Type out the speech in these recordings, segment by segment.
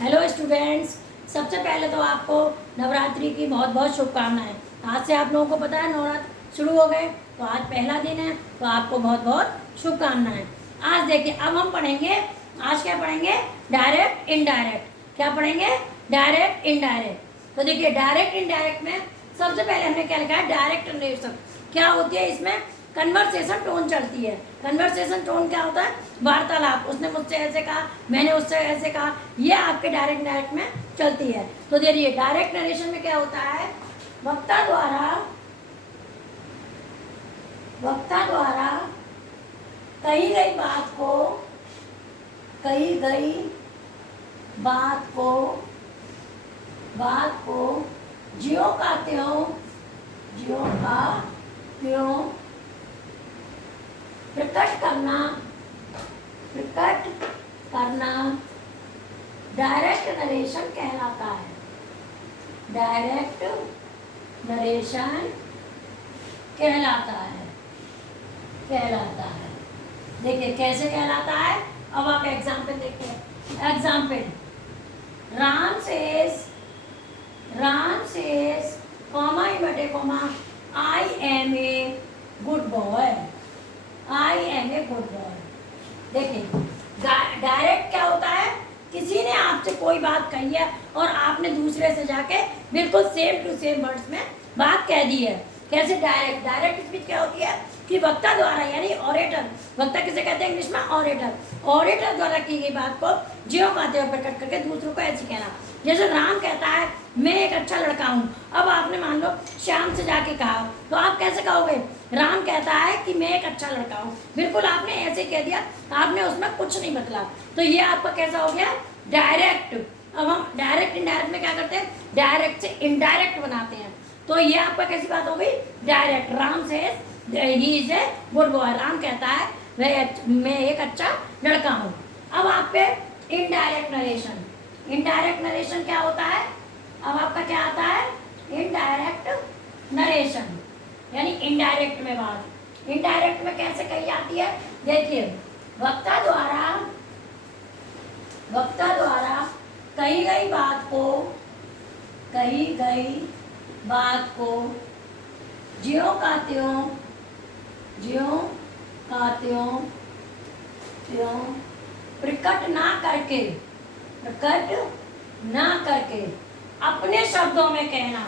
Hello students, सबसे पहले तो आपको नवरात्रि की बहुत बहुत शुभकामनाएं। आज से आप लोगों को पता है नवरात्र शुरू हो गए, तो आज पहला दिन है, तो आपको बहुत बहुत शुभकामनाएं। आज देखिए, अब हम पढ़ेंगे, आज क्या पढ़ेंगे? Direct indirect. क्या पढ़ेंगे? Direct indirect. तो देखिए, डायरेक्ट इनडायरेक्ट में सबसे पहले हमने क्या लिखा है? Direct narration. क्या होती है इसमें? कन्वर्सेशन टोन चलती है। कन्वर्सेशन टोन क्या होता है? वार्तालाप। उसने मुझसे ऐसे कहा, मैंने उससे ऐसे कहा, ये आपके डायरेक्ट डायरेक्ट में चलती है। तो देखिए, डायरेक्ट नरेशन में क्या होता है? वक्ता द्वारा कही गई बात को ज्यों का त्यों प्रकट करना डायरेक्ट नरेशन कहलाता है। डायरेक्ट नरेशन कहलाता है। देखिए कैसे कहलाता है। अब आप एग्जाम्पल देखिए। Example, Ram says comma inverted comma I am a good boy. देखिए, डायरेक्ट क्या होता है? किसी ने आपसे कोई बात कही है और आपने दूसरे से जाके बिल्कुल सेम टू सेम वर्ड्स में बात कह दी है। कैसे? डायरेक्ट स्पीच क्या होती है कि वक्ता द्वारा, यानी ऑरेटर। वक्ता किसे कहते हैं इंग्लिश में? ऑरेटर द्वारा की गई बात को ज्यों का त्यों प्रकट करके दूसरों को ऐसे कहना। जैसे राम कहता है मैं एक अच्छा लड़का हूँ। अब आपने मान लो श्याम से जाके कहा, तो आप कैसे कहोगे? राम कहता है कि मैं एक अच्छा लड़का हूँ। बिल्कुल आपने ऐसे कह दिया, आपने उसमें कुछ नहीं बदला। तो ये आपका कैसा हो गया? डायरेक्ट। अब हम डायरेक्ट इनडायरेक्ट में क्या करते हैं? डायरेक्ट से इनडायरेक्ट बनाते हैं। तो ये आपका कैसी बात हो गई? डायरेक्ट। राम से he is a good boy. Ram कहता है मैं एक अच्छा लड़का हूँ। अब आप पे इनडायरेक्ट नरेशन। इनडायरेक्ट नरेशन क्या होता है? अब आपका क्या आता है? इनडायरेक्ट नरेशन, यानी इनडायरेक्ट में बात। इनडायरेक्ट में कैसे कही जाती है? देखिए, वक्ता द्वारा कही गई बात को ज्यों का त्यों प्रकट ना करके अपने शब्दों में कहना।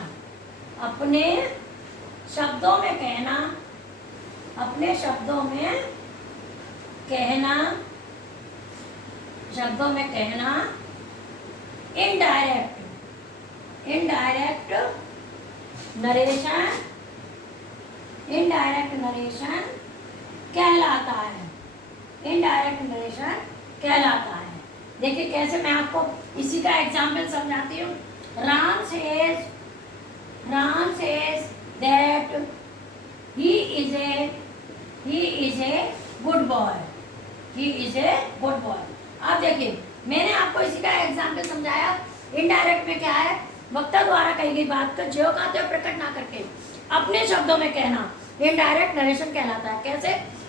इनडायरेक्ट नरेशन कहलाता है। देखिए कैसे, मैं आपको इसी का एग्जाम्पल समझाती हूँ। Ram says that he is a good boy. अब देखिए, मैंने आपको इसी का एग्जाम्पल समझाया। इनडायरेक्ट में क्या है? वक्ता द्वारा कही गई बात को ज्यों का त्यों प्रकट ना करके अपने शब्दों में कहना इनडायरेक्ट नरेशन कहलाता है। कैसे?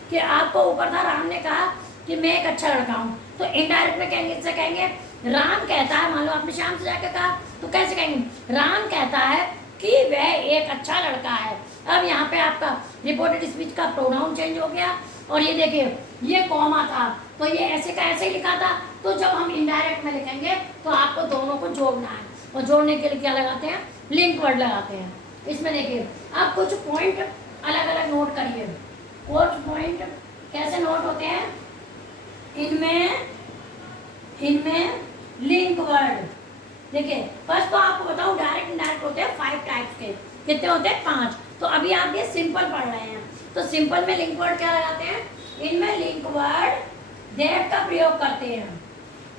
कि आपको ऊपर था, राम ने कहा कि मैं एक अच्छा लड़का हूँ, तो इनडायरेक्ट में कहेंगे, इससे कहेंगे राम कहता है। मान लो आपने श्याम से जाकर कहा, तो कैसे कहेंगे? राम कहता है कि वह एक अच्छा लड़का है। अब यहाँ पे आपका रिपोर्टेड स्पीच का प्रोनाउन चेंज हो गया। और ये देखिए, ये कॉमा था, तो ये ऐसे का ऐसे ही लिखा था। तो जब हम इनडायरेक्ट में लिखेंगे तो आपको दोनों को जोड़ना है, और जोड़ने के लिए क्या लगाते हैं? लिंक वर्ड लगाते हैं। इसमें देखिए, आप कुछ पॉइंट अलग अलग नोट करिए। कुछ पॉइंट कैसे नोट होते हैं? इनमें लिंक वर्ड। देखिए, फर्स्ट तो आपको बताऊं, डायरेक्ट इनडायरेक्ट होते हैं 5 टाइप्स के। कितने होते हैं? 5। तो अभी आप ये सिंपल पढ़ रहे हैं, तो सिंपल में लिंक वर्ड क्या लगाते हैं? इनमें लिंक वर्ड दैट का प्रयोग करते हैं।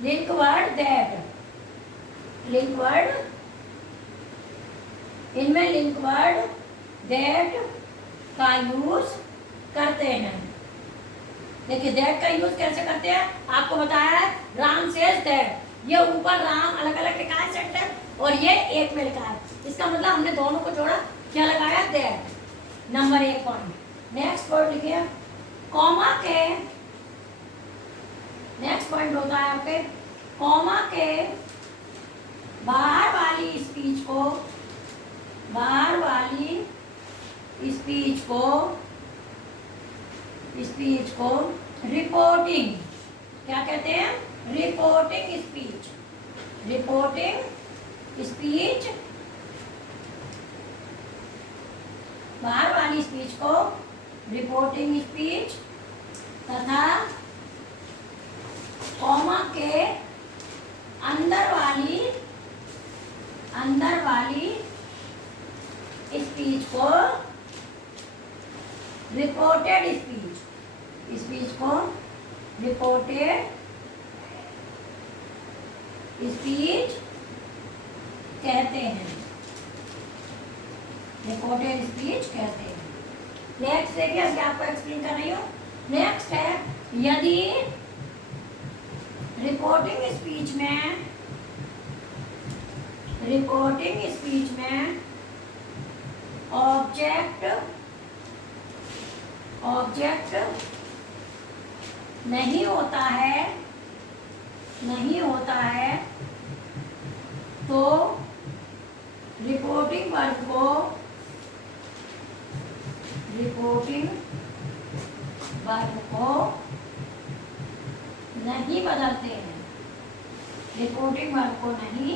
लिंक वर्ड इनमें लिंक वर्ड दैट का यूज करते हैं। देखिए, दैट का यूज कैसे करते हैं आपको बताया है। राम सेज दैट, ये ऊपर राम अलग अलग लिखा है सेंटेंस, और ये एक में लिखा है। इसका मतलब हमने दोनों को जोड़ा, क्या लगाया? That. Number 1 point. Next point लिखिए, कॉमा के नेक्स्ट पॉइंट होता है आपके कॉमा के बाहर वाली स्पीच को, बाहर वाली स्पीच को, स्पीच को रिपोर्टिंग, क्या कहते हैं? रिपोर्टिंग स्पीच, रिपोर्टिंग स्पीच, बाहर वाली स्पीच को रिपोर्टिंग स्पीच तथा कॉमा के अंदर वाली स्पीच को रिपोर्टेड स्पीच, स्पीच को रिपोर्टेड स्पीच कहते हैं, रिपोर्टेड स्पीच कहते हैं। नेक्स्ट देखिए, मैं आपको एक्सप्लेन कर रही हूँ। नेक्स्ट है, यदि रिपोर्टिंग स्पीच में ऑब्जेक्ट नहीं होता है तो रिपोर्टिंग वर्ब को नहीं बदलते हैं, रिपोर्टिंग वर्ब को नहीं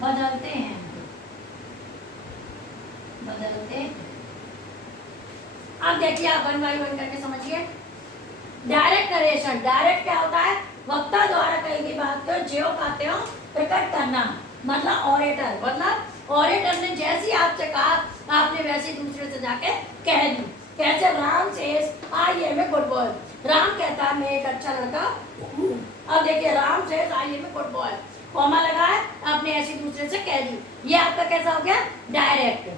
बदलते हैं। अब देखिए, आप वन बाई वन करके समझिए। डायरेक्ट नरेशन, डायरेक्ट क्या होता है? वक्ता द्वारा कही गई बात को ज्यों कहते हो प्रकट करना, मतलब ऑरेटर, मतलब ऑरेटर ने जैसी आपसे कहा आपने वैसे दूसरे से जाके कह दी। कैसे? Ram says I am a good boy, Ram कहता है मैं एक अच्छा लड़का हूँ। अब देखिए, Ram says I am a good boy, comma लगा है, आपने ऐसी दूसरे से कह दी। ये आपका कैसा हो गया? डायरेक्ट।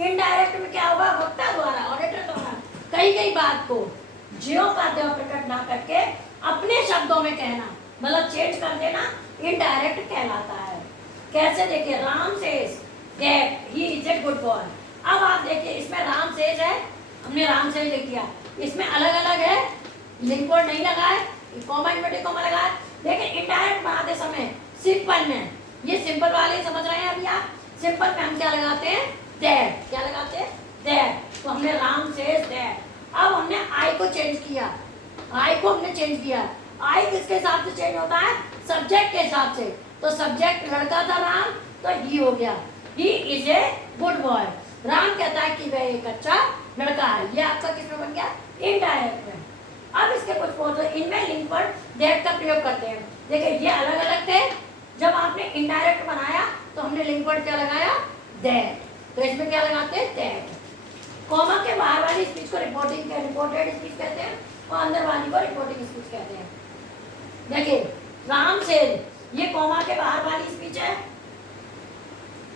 इनडायरेक्ट में क्या होगा? वक्ता द्वारा, ऑरेटर द्वारा कही गई बात को ज्यों कहते हो प्रकट ना करके अपने शब्दों में कहना, मतलब चेंज कर देना, इनडायरेक्ट कहलाता है। कैसे? देखिए, Ram says that he is a good boy. अब आप देखिए, इसमें राम सेज है, हमने राम सेज लिख दिया, इसमें अलग अलग है, लिंक वर्ड नहीं लगा है, कॉमा इन्वर्टेड कॉमा लगा है। लेकिन इनडायरेक्ट बनाते समय सिंपल में, ये सिंपल वाले समझ रहे हैं अभी आप? सिंपल में हम क्या लगाते हैं? दैट। क्या लगाते हैं? दैट। तो हमने राम सेज दैट। अब हमने आई को चेंज किया, आई को हमने चेंज किया। आई किसके हिसाब से चेंज होता है? सब्जेक्ट के हिसाब से। तो सब्जेक्ट लड़का था राम, तो ही हो गया, he is a good boy. Ram कहता है कि वह एक अच्छा लड़का है। ये आपका किस में बन गया? इनडायरेक्ट में। अब इसके कुछ बोलते हैं, इनमें लिंक वर्ड दैट का प्रयोग करते हैं। देखिए, ये अलग अलग थे। जब आपने इनडायरेक्ट बनाया तो हमने लिंक वर्ड क्या लगाया? दैट। तो इसमें क्या लगाते हैं? दैट। कॉमा के बाहर वाली स्पीच को रिपोर्टेड स्पीच कहते हैं और अंदर वाली को रिपोर्टिंग स्पीच कहते हैं। देखिए, राम से ये कॉमा के बाहर वाली स्पीच है,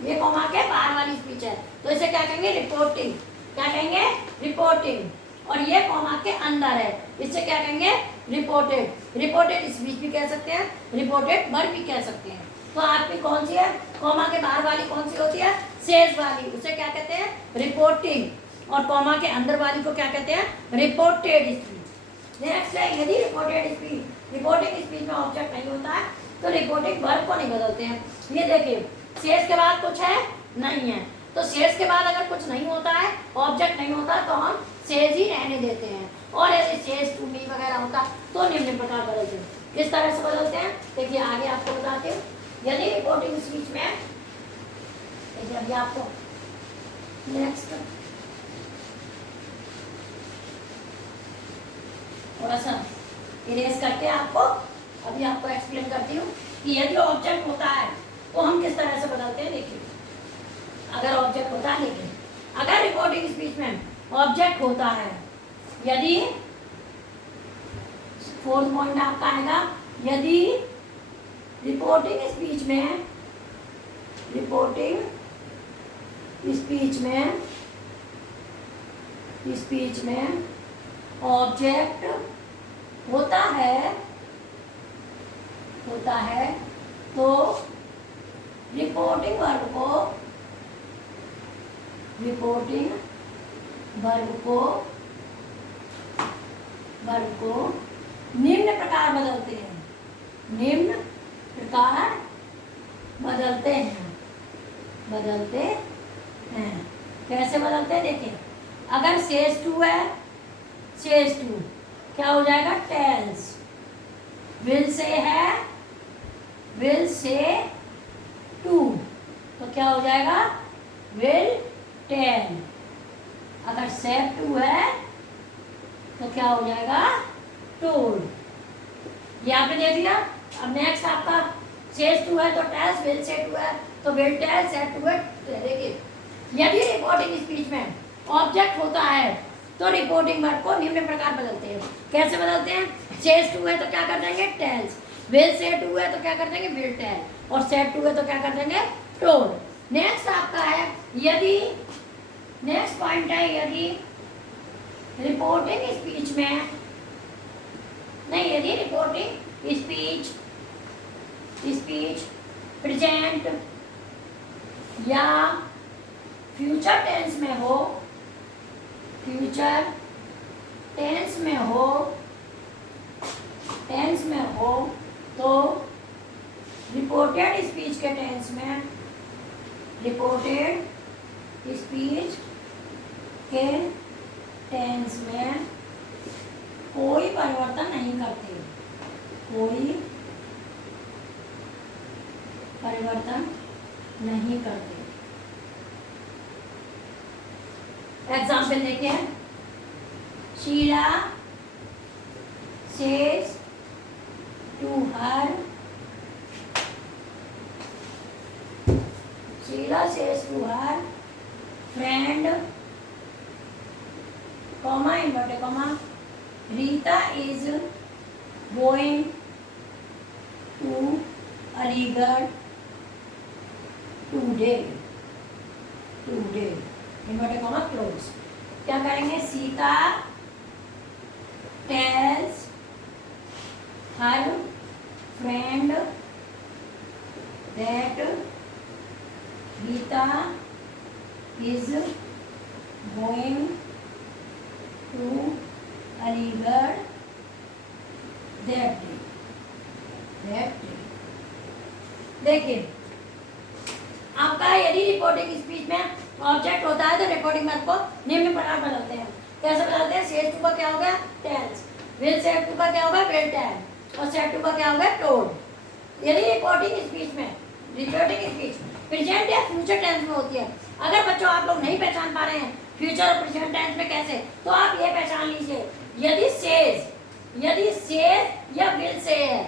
ये कॉमा के बाहर वाली स्पीच है, तो इसे क्या कहेंगे? रिपोर्टिंग। क्या कहेंगे? रिपोर्टिंग। और ये कॉमा के अंदर है, इसे क्या कहेंगे? रिपोर्टेड। रिपोर्टेड स्पीच भी कह सकते हैं, रिपोर्टेड वर्ब भी कह सकते हैं। तो आपकी कौन सी है? कॉमा के बाहर वाली कौन सी होती है? सेज वाली, उसे क्या कहते हैं? रिपोर्टिंग। और कॉमा के अंदर वाली को क्या कहते हैं? Reported speech. नेक्स्ट है, यदि रिपोर्टेड स्पीच, रिपोर्टिंग स्पीच में ऑब्जेक्ट नहीं होता है तो रिपोर्टिंग वर्ब को नहीं बदलते हैं। ये देखिए, सेज के बाद कुछ है? नहीं है। तो सेज के बाद अगर कुछ नहीं होता है, ऑब्जेक्ट नहीं होता, तो हम सेज ही रहने देते हैं। और यदि सेज टू मी वगैरह होता तो निम्न प्रकार बदलते हैं। किस तरह से बदलते हैं देखिए, आगे आपको बताते हूँ। यदि रिपोर्टिंग स्पीच में, अभी आपको नेक्स्ट थोड़ा सा इरेज करके आपको अभी आपको एक्सप्लेन करती हूँ कि यदि ऑब्जेक्ट होता है तो हम किस तरह से बदलते हैं। देखिए, अगर ऑब्जेक्ट होता है, लेकिन अगर रिपोर्टिंग स्पीच में ऑब्जेक्ट होता है, यदि फोर्थ पॉइंट आपका आएगा, यदि रिपोर्टिंग स्पीच में, रिपोर्टिंग स्पीच में ऑब्जेक्ट होता है तो रिपोर्टिंग वर्ब को निम्न प्रकार बदलते हैं, निम्न प्रकार बदलते हैं, बदलते हैं। कैसे बदलते हैं देखिए, अगर सेज टू है, सेज टू क्या हो जाएगा, टेल्स। विल से है, विल से टू, तो क्या हो जाएगा, विल टेल। अगर सेव टू है तो क्या हो जाएगा, टोल्ड। ये आपने देख लिया। अब नेक्स्ट आपका सेज टू है तो टेल्स, विल से टू है तो विल टेल, सेव टू है। देखिए, यदि रिपोर्टिंग स्पीच में ऑब्जेक्ट होता है तो रिपोर्टिंग वर्ब को निम्न प्रकार बदलते हैं। कैसे बदलते हैं, सेज टू है तो क्या कर देंगे, टेल्स। विल से टू है तो क्या कर देंगे, विल टेल। और सेव टू है तो क्या कर देंगे, टोल्ड। नेक्स्ट आपका है, यदि, नेक्स्ट पॉइंट है, यदि रिपोर्टिंग स्पीच में नहीं, यदि रिपोर्टिंग स्पीच स्पीच प्रेजेंट या फ्यूचर टेंस में हो, फ्यूचर टेंस में हो, टेंस में हो तो रिपोर्टेड स्पीच के टेंस में, रिपोर्टेड स्पीच के टेंस में कोई परिवर्तन नहीं करते, कोई परिवर्तन नहीं करते। एग्जाम्पल देखिए, Sheela says to her, Sheela says to her friend, comma inverted comma, Rita is going to Aligarh today, today inverted comma close. क्या करेंगे, Sita tells her friend that Rita is going to Aligarh that day, that day. देखिए, आपका यदि रिपोर्टिंग स्पीच में object होता है तो reporting verb को निम्न प्रकार बदलते हैं। कैसे बदलते हैं, सेज टू का क्या होगा, टेल्स। विल से टू का क्या होगा, विल टेल। और सेव टू का क्या होगा, टोल्ड। यदि रिपोर्टिंग स्पीच में, रिपोर्टिंग स्पीच प्रेजेंट या फ्यूचर टेंस में होती है। अगर बच्चों आप लोग नहीं पहचान पा रहे हैं फ्यूचर और प्रेजेंट टेंस में कैसे, तो आप ये पहचान लीजिए, यदि सेज या विल से है,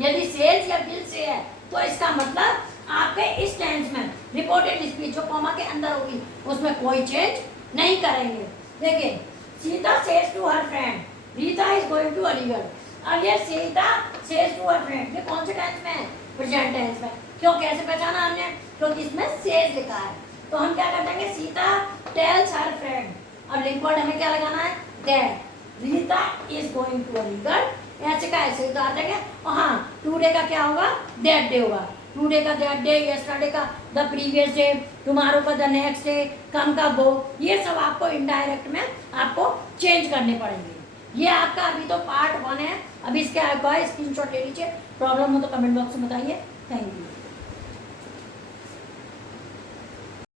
यदि सेज या विल से है तो इसका मतलब आपके इस टेंस में रिपोर्टेड स्पीच जो कॉमा के अंदर होगी उसमें कोई चेंज नहीं करेंगे। देखिए, Sita says to her friend Rita is going to Aligarh. अब ये Sita says to her friend, ये कौन से टेंस में है, प्रेजेंट टेंस में। क्यों, कैसे पहचाना हमने, क्योंकि इसमें सेज लिखा है। तो हम क्या कर देंगे, सीता टेल्स हर फ्रेंड, और रिकॉर्ड हमें क्या लगाना है, that Rita is going to Aligarh. ऐसे का ऐसे उतार देंगे। और हाँ, टुडे का क्या होगा, दैट डे होगा। टुडे का दैट डे, यस्टरडे का द प्रीवियस डे, टुमारो का द नेक्स्ट डे, कम का वो, ये सब आपको इनडायरेक्ट में आपको चेंज करने पड़ेंगे। ये आपका अभी तो पार्ट 1 है। अभी इसके स्क्रीनशॉट ले लीजिए, प्रॉब्लम हो तो कमेंट बॉक्स में बताइए। Thank you.